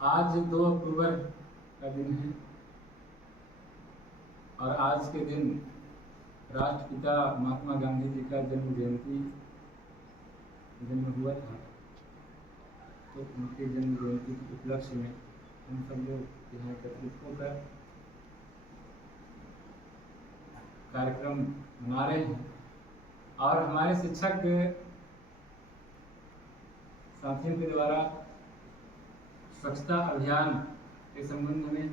आज 2 अक्टूबर का दिन है और आज के दिन राष्ट्रपिता महात्मा गांधी जी का जन्म हुआ था। तो उनके जन्म जयंती के उपलक्ष्य में हम सब लोग यहाँ एकत्रित होकर कार्यक्रम मना रहे हैं और हमारे शिक्षक साथियों के द्वारा स्वच्छता अभियान के संबंध में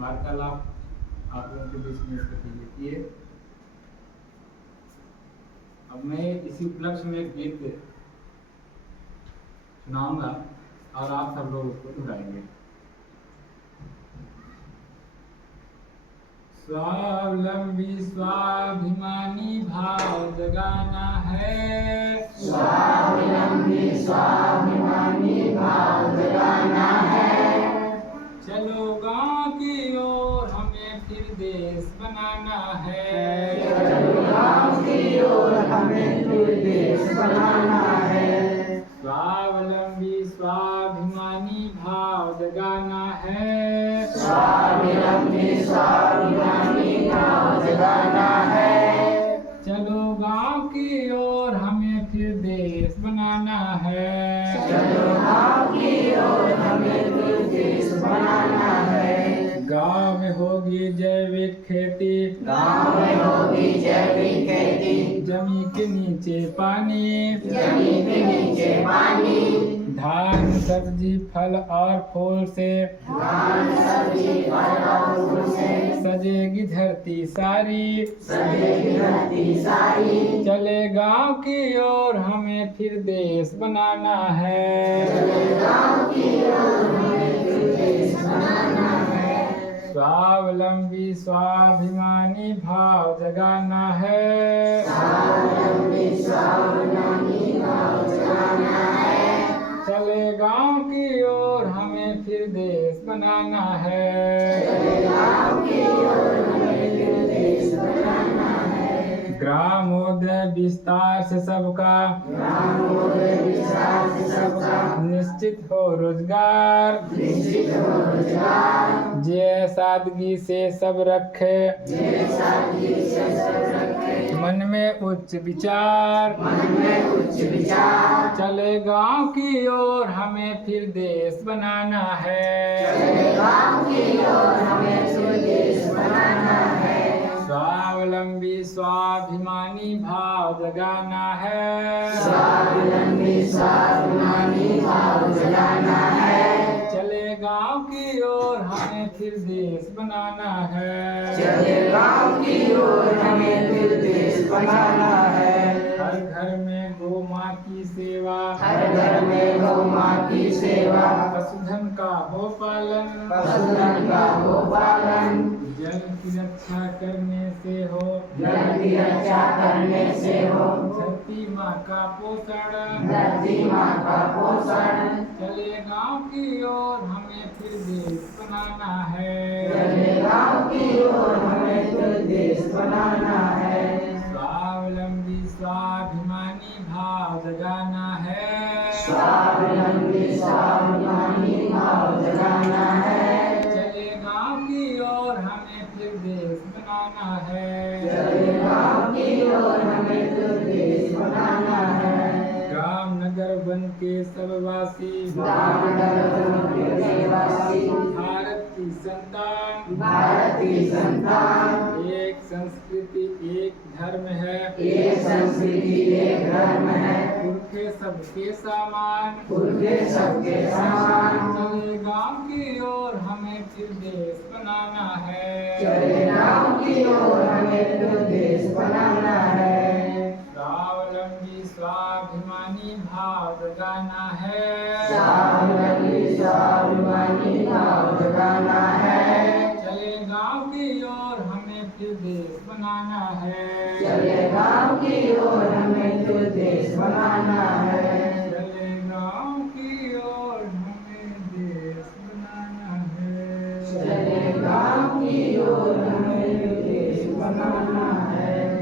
वार्तालाप आप लोगों के बीच में की है। अब मैं इसी उपलक्ष्य में एक गीत सुनाऊंगा और आप सब लोग उसको दोहराएंगे। स्वावलंबी स्वाभिमानी भाव जगाना है, स्वावलंबी स्वाभिमानी भाव जगाना है। चलो गांव की ओर हमें फिर देश बनाना है, चलो गांव की ओर हमें फिर देश बनाना है। स्वावलंबी स्वाभिमानी भाव जगाना है, स्वावलंबी स्वाभिमानी भाव जगाना है। चलो गांव की ओर हमें फिर देश बनाना है, चलो गांव की ओर हमें फिर देश बनाना है। गांव में होगी जैविक खेती, गांव में होगी जैविक खेती, जमीन के नीचे पानी, जमीन के नीचे पानी। धान सब्जी फल और फूल से, धान सब्जी फल और फूल से सजेगी धरती सारी, सजेगी धरती सारी। चले गांव की ओर हमें फिर देश बनाना है, चले गांव की ओर हमें फिर देश बनाना है। स्वावलंबी स्वाभिमानी भाव जगाना है, स्वावलंबी स्वाभिमानी भाव जगाना है। चले गांव की ओर हमें फिर देश बनाना है, चले गांव की ओर हमें फिर देश बनाना है। ग्रामोदय विस्तार से सबका, ग्रामोदय विस्तार से सबका निश्चित हो रोजगार, निश्चित हो रोजगार। जय सादगी से सब रखे, जय सादगी से सब रखे, मन में उच्च विचार, मन में उच्च विचार। चले गांव की ओर हमें फिर देश बनाना है, चले गांव की ओर हमें फिर देश बनाना है। स्वावलंबी स्वाभिमानी भाव जगाना है, स्वावलंबी स्वाभिमानी भाव जगाना है। चले गांव की ओर हमें फिर देश बनाना है, चले गांव की ओर हमें फिर देश बनाना है। हर घर में गौ माँ की सेवा, हर घर में गौ माँ की सेवा, पशुधन का हो पालन, पशुधन का हो पालन। जल की रक्षा करने से हो, जल की रक्षा करने से हो, धरती माँ का पोषण, धरती माँ का पोषण। चले गांव की ओर हमें फिर देश बनाना है, चले गांव की ओर हमें फिर देश बनाना है। स्वावलंबी स्वाभिमानी भाव जगाना है, स्वावलंबी स्वाभिमानी भाव जगाना है। चले गांव की ओर हमें फिर देश बनाना है, चले गांव की ओर हमें फिर देश बनाना है। ग्राम नगर वन के सब वासी, गाँव नगर वन के निवासी, भारत की संतान, भारत की संतान। एक संस्कृति एक धर्म है, एक संस्कृति एक धर्म है, पुरखे सबके समान, पुरखे सबके समान। चले गांव की ओर हमें फिर देश बनाना है, चले गांव की ओर हमें फिर देश बनाना है। स्वावलंबी स्वाभिमानी भाव जगाना है, स्वावलंबी स्वाभिमानी भाव जगाना है। चले गांव की ओर हमें फिर देश बनाना है, चले गांव की ओर हमें फिर देश बनाना है।